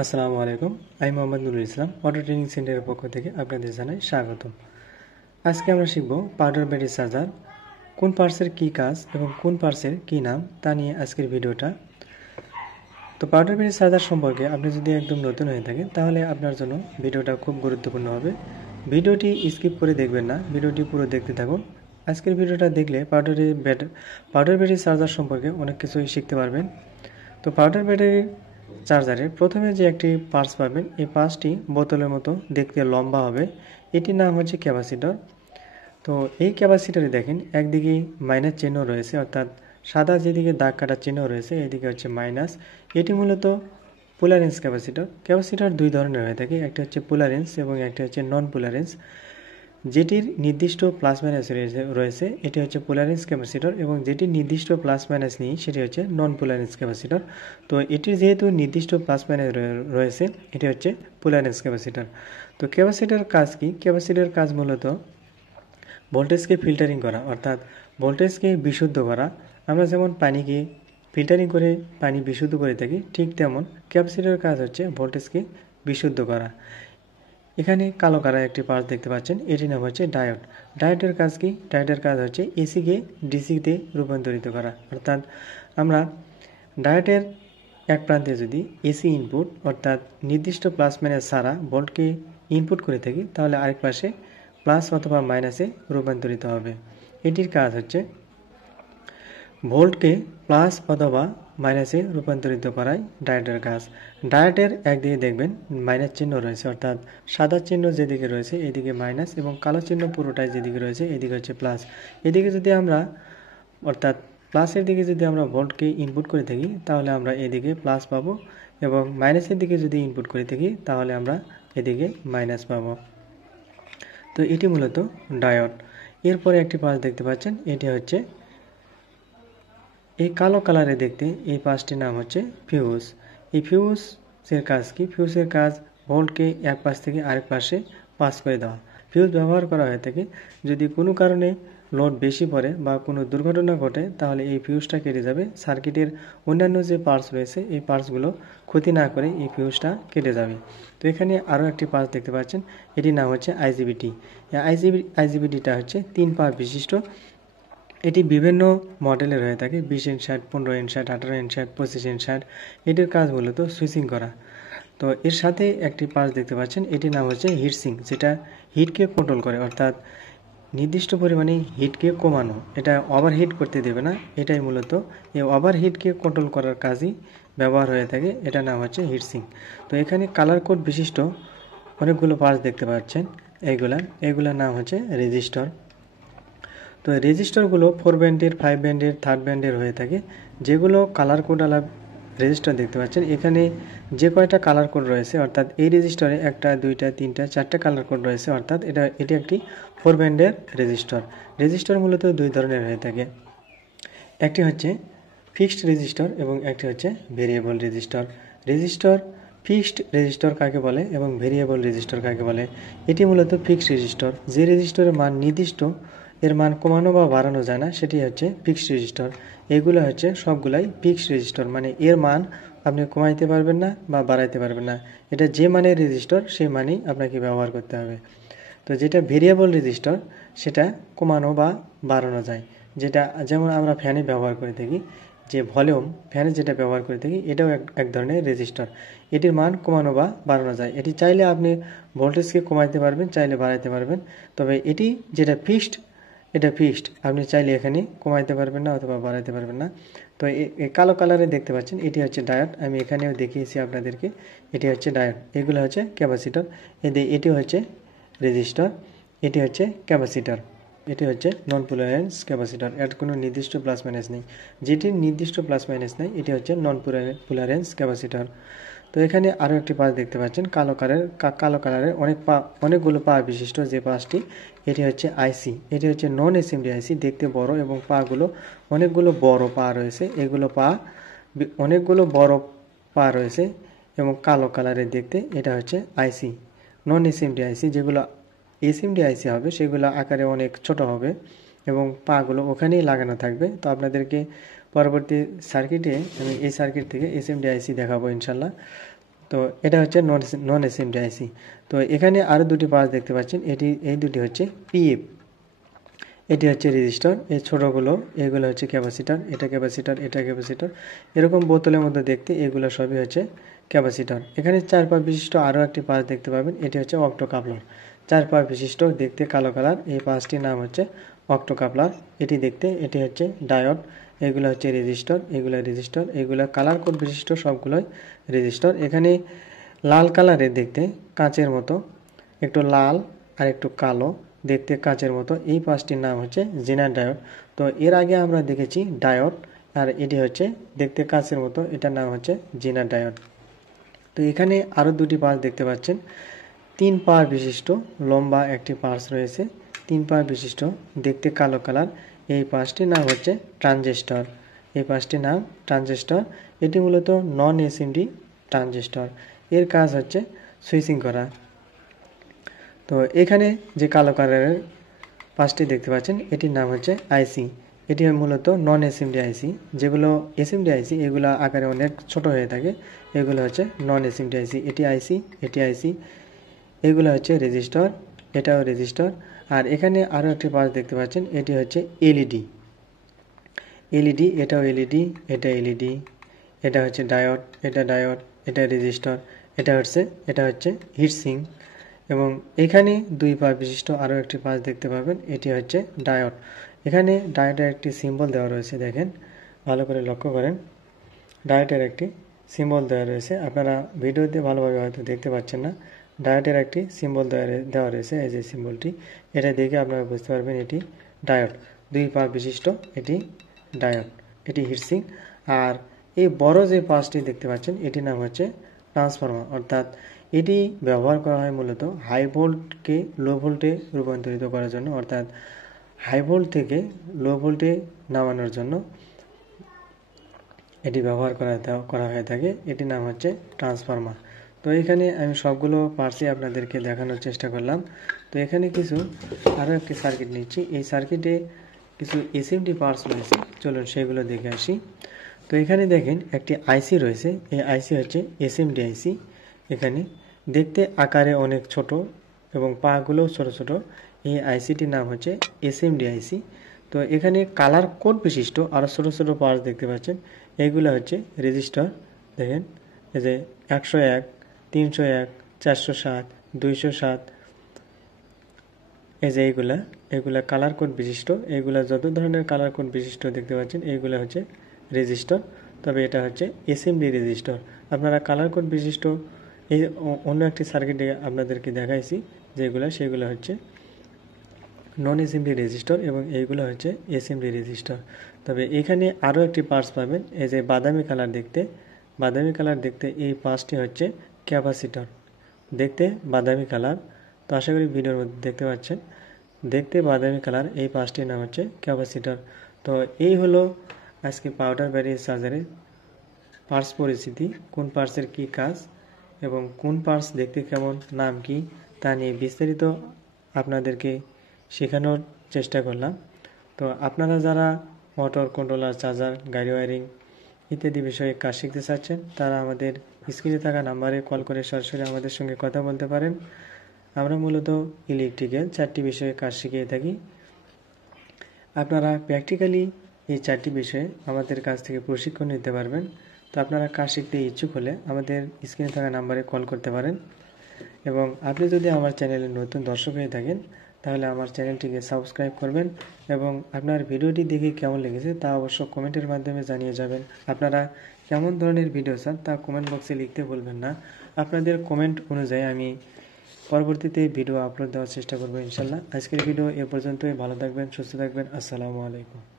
আসসালামু আলাইকুম। আমি মোহাম্মদ নুরুল ইসলাম, অটো ট্রেনিং সেন্টারের পক্ষ থেকে আপনাদের জানাই স্বাগতম। আজকে আমরা শিখব পাউডার বেডের চার্জার কোন পার্টসের কী কাজ এবং কোন পার্টসের কী নাম তা নিয়ে আজকের ভিডিওটা। তো পাউডার বেডের চার্জার সম্পর্কে আপনি যদি একদম নতুন হয়ে থাকেন তাহলে আপনার জন্য ভিডিওটা খুব গুরুত্বপূর্ণ হবে। ভিডিওটি স্কিপ করে দেখবেন না, ভিডিওটি পুরো দেখতে থাকুন। আজকের ভিডিওটা দেখলে পাউডার বেডের চার্জার সম্পর্কে অনেক কিছুই শিখতে পারবেন। তো পাউডার ব্যাটারি চার্জারে প্রথমে যে একটি পার্টস পাবেন, এই পার্টসটি বোতলের মতো দেখতে লম্বা হবে। এটির নাম হচ্ছে ক্যাপাসিটর। তো এই ক্যাপাসিটরে দেখেন একদিকে মাইনাস চিহ্ন রয়েছে, অর্থাৎ সাদা যেদিকে দাগ কাটার চিহ্ন রয়েছে এদিকে হচ্ছে মাইনাস। এটি মূলত পোলারেন্স ক্যাপাসিটর। ক্যাপাসিটর দুই ধরনের হয়ে থাকে, একটি হচ্ছে পোলারেন্স এবং একটি হচ্ছে নন পোলারেন্স। যেটির নির্দিষ্ট প্লাস মাইনাস রয়েছে এটি হচ্ছে পোলারেন্স ক্যাপাসিটর, এবং যেটির নির্দিষ্ট প্লাস মাইনাস নেই সেটি হচ্ছে নন পোলারেন্স ক্যাপাসিটর। তো এটির যেহেতু নির্দিষ্ট প্লাস মাইনাস রয়েছে এটি হচ্ছে পোলারেন্স ক্যাপাসিটর। তো ক্যাপাসিটর কাজ কি? ক্যাপাসিটরের কাজ মূলত ভোল্টেজকে ফিল্টারিং করা, অর্থাৎ ভোল্টেজকে বিশুদ্ধ করা। আমরা যেমন পানিকে ফিল্টারিং করে পানি বিশুদ্ধ করে থাকি, ঠিক তেমন ক্যাপাসিটরের কাজ হচ্ছে ভোল্টেজকে বিশুদ্ধ করা। এখানে কালো কালার একটি পার্টস দেখতে পাচ্ছেন, এটির নাম হচ্ছে ডায়োড। ডায়োডের কাজ কি? ডায়োডের কাজ হচ্ছে এসিকে ডিসিতে রূপান্তরিত করা, অর্থাৎ আমরা ডায়োডের এক প্রান্তে যদি এসি ইনপুট অর্থাৎ নির্দিষ্ট প্লাস মাইনাস ছাড়া ভোল্টকে ইনপুট করে থাকি তাহলে আরেক পাশে প্লাস অথবা মাইনাসে রূপান্তরিত হবে। এটির কাজ হচ্ছে ভোল্টকে প্লাস অথবা মাইনাসে রূপান্তরিত করাই ডায়োডের কাজ। ডায়োডের একদিকে দেখবেন মাইনাস চিহ্ন রয়েছে, অর্থাৎ সাদা চিহ্ন যেদিকে রয়েছে এদিকে মাইনাস, এবং কালো চিহ্ন পুরোটাই যেদিকে রয়েছে এদিকে হচ্ছে প্লাস। এদিকে যদি আমরা অর্থাৎ প্লাসের দিকে যদি আমরা ভোল্টকে ইনপুট করে থাকি তাহলে আমরা এদিকে প্লাস পাবো, এবং মাইনাসের দিকে যদি ইনপুট করে থাকি তাহলে আমরা এদিকে মাইনাস পাবো। তো এটি মূলত ডায়োড। এরপরে একটি পাশ দেখতে পাচ্ছেন, এটি হচ্ছে এই কালো কালারে দেখতে এই পাশটির নাম হচ্ছে ফিউজ। এই ফিউজের কাজ কি? ফিউজের কাজ ভোল্টকে এক পাশ থেকে আরেক পাশে পাস করে দেওয়া। ফিউজ ব্যবহার করা হয়ে থাকে যদি কোনো কারণে লোড বেশি পড়ে বা কোনো দুর্ঘটনা ঘটে তাহলে এই ফিউজটা কেটে যাবে। সার্কিটের অন্যান্য যে পার্টস রয়েছে এই পার্টসগুলো ক্ষতি না করে এই ফিউজটা কেটে যাবে। তো এখানে আরও একটি পার্টস দেখতে পাচ্ছেন, এটির নাম হচ্ছে আইজিবিটি। আইজিবিটিটা হচ্ছে 3 পা বিশিষ্ট। এটি বিভিন্ন মডেলের হয়ে থাকে, 20 ইনসাইট, 15 ইনসাইট, 18 ইনসাইট, 25 ইনসাইট। এটির কাজ মূলত সুইচিং করা। তো এর সাথে একটি পার্টস দেখতে পাচ্ছেন, এটির নাম হচ্ছে হিটসিং, যেটা হিটকে কন্ট্রোল করে, অর্থাৎ নির্দিষ্ট পরিমাণে হিটকে কমানো। এটা ওভারহিট করতে দেবে না, এটাই মূলত এই ওভারহিটকে কন্ট্রোল করার কাজই ব্যবহার হয়ে থাকে। এটার নাম হচ্ছে হিটসিং। তো এখানে কালার কোড বিশিষ্ট অনেকগুলো পার্টস দেখতে পাচ্ছেন, এইগুলার নাম হচ্ছে রেজিস্টর। তো রেজিস্টরগুলো 4 ব্যান্ডের, 5 ব্যান্ডের, 3rd ব্যান্ডের হয়ে থাকে। যেগুলো কালার কোড আলা রেজিস্টার দেখতে পাচ্ছেন, এখানে যে কয়টা কালার কোড রয়েছে, অর্থাৎ এই রেজিস্টরে 1টা 2টা 3টা 4টা কালার কোড রয়েছে, অর্থাৎ এটি একটি 4 ব্যান্ডের রেজিস্টর। রেজিস্টর মূলত দুই ধরনের হয়ে থাকে, একটি হচ্ছে ফিক্সড রেজিস্টর এবং একটি হচ্ছে variable resistor. Resistor fixed resistor কাকে বলে এবং ভেরিয়েবল রেজিস্টর কাকে বলে? এটি মূলত ফিক্সড রেজিস্টর। যে রেজিস্টরের মান নির্দিষ্ট, এর মান কমানো বা বাড়ানো যায় না, সেটি হচ্ছে ফিক্সড রেজিস্টর। এগুলো হচ্ছে সবগুলাই ফিক্সড রেজিস্টর, মানে এর মান আপনি কমাইতে পারবেন না বা বাড়াইতে পারবেন না। এটা যে মানের রেজিস্টর সেই মানেই আপনাকে ব্যবহার করতে হবে। তো যেটা ভেরিয়েবল রেজিস্টর সেটা কমানো বা বাড়ানো যায়। যেটা যেমন আমরা ফ্যানে ব্যবহার করে থাকি, যে ভলিউম ফ্যানে যেটা ব্যবহার করে থাকি এটাও এক ধরনের রেজিস্টর। এটির মান কমানো বা বাড়ানো যায়। এটি চাইলে আপনি ভোল্টেজকে কমাইতে পারবেন, চাইলে বাড়াইতে পারবেন। তবে এটি যেটা ফিক্সড, এটা ফিক্সড, আপনি চাইলে এখানে কমাইতে পারবেন না অথবা বাড়াইতে পারবেন না। তো এই কালো কালারে দেখতে পাচ্ছেন এটি হচ্ছে ডায়োড। আমি এখানেও দেখিয়েছি আপনাদেরকে, এটি হচ্ছে ডায়োড। এগুলো হচ্ছে ক্যাপাসিটর। এটি হচ্ছে রেজিস্টর, এটি হচ্ছে ক্যাপাসিটর, এটি হচ্ছে নন পোলারেন্স ক্যাপাসিটর। এর কোনো নির্দিষ্ট প্লাস মাইনাস নেই। যেটির নির্দিষ্ট প্লাস মাইনাস নেই এটি হচ্ছে নন পোলারেন্স ক্যাপাসিটর। তো এখানে আরও একটি পাশ দেখতে পাচ্ছেন কালো কালারের অনেকগুলো পা বিশিষ্ট যে পাশটি, এটি হচ্ছে আইসি। এটি হচ্ছে নন এসএমডি আইসি, দেখতে বড় এবং পাগুলো অনেকগুলো বড় পা রয়েছে। অনেকগুলো বড় পা রয়েছে এবং কালো কালারের দেখতে। এটা হচ্ছে আইসি, নন এসএমডি আইসি। যেগুলো এসএমডি আইসি হবে সেগুলো আকারে অনেক ছোট হবে এবং পাগুলো ওখানেই লাগানো থাকবে। তো আপনাদেরকে পরবর্তী সার্কিটে আমি এই সার্কিট থেকে এসএমডি আইসি দেখাবো ইনশাল্লাহ। তো এটা হচ্ছে নন এসএমডি আইসি। তো এখানে আরও দুটি পার্টস দেখতে পাচ্ছেন, এই দুটি হচ্ছে পিএফ, এটি হচ্ছে রেজিস্টার, এই ছোটোগুলো এগুলো হচ্ছে ক্যাপাসিটার, এটা ক্যাপাসিটার, এটা ক্যাপাসিটার, এরকম বোতলের মধ্যে দেখতে এগুলো সবই হচ্ছে ক্যাপাসিটার। এখানে 4 পা বিশিষ্ট আরও একটি পার্টস দেখতে পাবেন, এটি হচ্ছে অক্টোকাপলার। 4 পা বিশিষ্ট দেখতে কালো কালার, এই পার্টসটির নাম হচ্ছে অক্টোকাপলার। এটি দেখতে এটি হচ্ছে ডায়োড, এগুলো হচ্ছে রেজিস্টার, এগুলো কালার কোড বিশিষ্ট সবগুলোই রেজিস্টার। এখানে লাল কালারের দেখতে কাঁচের মতো, একটু লাল আর একটু কালো দেখতে কাঁচের মতো, এই পাঁচটির নাম হচ্ছে জেনার ডায়োড। তো এর আগে আমরা দেখেছি ডায়োড, আর এটি হচ্ছে দেখতে কাঁচের মতো, এটার নাম হচ্ছে জেনার ডায়োড। তো এখানে আরও দুটি পার্টস দেখতে পাচ্ছেন, 3 পা বিশিষ্ট লম্বা একটি পার্টস রয়েছে, 3 পা বিশিষ্ট দেখতে কালো কালার, এই পাঁচটির নাম হচ্ছে ট্রানজিস্টর, এই পাঁচটির নাম ট্রানজিস্টর। এটি মূলত নন এসএমডি ট্রানজিস্টর, এর কাজ হচ্ছে সুইচিং করা। তো এখানে যে কালো কালারের পাঁচটি দেখতে পাচ্ছেন এটির নাম হচ্ছে আইসি, এটি মূলত নন এসএমডি আইসি। যেগুলো এসএমডি আইসি এগুলো আকারে অনেক ছোট হয়ে থাকে, এগুলো হচ্ছে নন এসএমডি আইসি। এটি আইসি, এটি আইসি, এগুলো হচ্ছে রেজিস্টার, এটাও রেজিস্টার। আর এখানে আরও একটি পার্টস দেখতে পাচ্ছেন, এটি হচ্ছে এলইডি, এটাও এলইডি, এটা এলইডি, এটা হচ্ছে ডায়োড, এটা রেজিস্টার, এটা হচ্ছে হিটসিঙ্ক। এবং এখানে 2 পা বিশিষ্ট আরও একটি পার্টস দেখতে পাবেন, এটি হচ্ছে ডায়োড। এখানে ডায়োডের একটি সিম্বল দেওয়া রয়েছে, দেখেন ভালো করে লক্ষ্য করেন, ডায়োডের একটি সিম্বল দেওয়া রয়েছে, আপনারা ভিডিওতে ভালোভাবে হয়তো দেখতে পাচ্ছেন না। ডায়োডের একটি সিম্বল দেওয়া রয়েছে, এই যে সিম্বলটি, এটা দেখে আপনারা বুঝতে পারবেন এটি ডায়োড। 2 পা বিশিষ্ট এটি ডায়োড, এটি হিটসিঙ্ক। আর এই বড় যে পাঁচটি দেখতে পাচ্ছেন এটির নাম হচ্ছে ট্রান্সফরমার, অর্থাৎ এটি ব্যবহার করা হয় মূলত হাই ভোল্টকে লো ভোল্টে রূপান্তরিত করার জন্য, অর্থাৎ হাই ভোল্ট থেকে লো ভোল্টে নামানোর জন্য এটি ব্যবহার করা হয়ে থাকে, এটির নাম হচ্ছে ট্রান্সফরমার। তো এখানে আমি সবগুলো পার্টসই আপনাদেরকে দেখানোর চেষ্টা করলাম। তো এখানে কিছু আরও একটি সার্কিট নিচ্ছি, এই সার্কিটে কিছু এসএমডি পার্টস রয়েছে, চলুন সেগুলো দেখে আসি। তো এখানে দেখেন একটি আইসি রয়েছে, এই আইসি হচ্ছে এসএমডি আইসি। এখানে দেখতে আকারে অনেক ছোট এবং পাগুলোও ছোট ছোট, এই আইসিটির নাম হচ্ছে এসএমডি আইসি। তো এখানে কালার কোড বিশিষ্ট আরও ছোট ছোট পার্টস দেখতে পাচ্ছেন, এইগুলো হচ্ছে রেজিস্টার, দেখেন এই যে 101, 301, 407, 207, এই যে এগুলা কালার কোড বিশিষ্ট, এইগুলা যত ধরনের কালার কোড বিশিষ্ট দেখতে পাচ্ছেন এইগুলো হচ্ছে রেজিস্টার। তবে এটা হচ্ছে এসএমডি রেজিস্টার। আপনারা কালার কোড বিশিষ্ট এই অন্য একটি সার্কিটে আপনাদেরকে দেখাইছি সেগুলো হচ্ছে নন এসএমডি রেজিস্টার এবং এইগুলো হচ্ছে এসএমডি রেজিস্টার। তবে এখানে আরও একটি পার্টস পাবেন, এই যে বাদামি কালার দেখতে এই পার্টসটি হচ্ছে ক্যাপাসিটর, দেখতে বাদামি কালার। তো আশা করি ভিডিওর মধ্যে দেখতে পাচ্ছেন, দেখতে বাদামি কালার, এই পার্টসটির নাম হচ্ছে ক্যাপাসিটর। তো এই হলো আজকে পাউডার ব্যাটারি চার্জারের পার্টস পরিচিতি, কোন পার্টসের কী কাজ এবং কোন পার্টস দেখতে কেমন, নাম কি, তা নিয়ে বিস্তারিত আপনাদেরকে শেখানোর চেষ্টা করলাম। তো আপনারা যারা মোটর কন্ট্রোলার, চার্জার, গাড়ি ওয়্যারিং ইত্যাদি বিষয়ে কাজ শিখতে চাচ্ছেন তারা আমাদের স্ক্রিনে থাকা নাম্বারে কল করে সরাসরি আমাদের সঙ্গে কথা বলতে পারেন। আমরা মূলত ইলেকট্রিক্যাল 4টি বিষয়ে কাজ শিখিয়ে থাকি। আপনারা প্র্যাকটিক্যালি এই 4টি বিষয়ে আমাদের কাছ থেকে প্রশিক্ষণ নিতে পারবেন। তো আপনারা কাজ শিখতে ইচ্ছুক হলে আমাদের স্ক্রিনে থাকা নাম্বারে কল করতে পারেন। এবং আপনি যদি আমার চ্যানেলে নতুন দর্শক হয়ে থাকেন তাহলে আমার চ্যানেলটিকে সাবস্ক্রাইব করবেন এবং আপনার ভিডিওটি দেখে কেমন লেগেছে তা অবশ্য কমেন্টের মাধ্যমে জানিয়ে যাবেন। আপনারা কেমন ধরনের ভিডিও চান তা কমেন্ট বক্সে লিখতে ভুলবেন না। আপনাদের কমেন্ট অনুযায়ী আমি পরবর্তীতে ভিডিও আপলোড দেওয়ার চেষ্টা করব ইনশাল্লাহ। আজকের ভিডিও এ পর্যন্তই। ভালো থাকবেন, সুস্থ থাকবেন। আসসালামু আলাইকুম।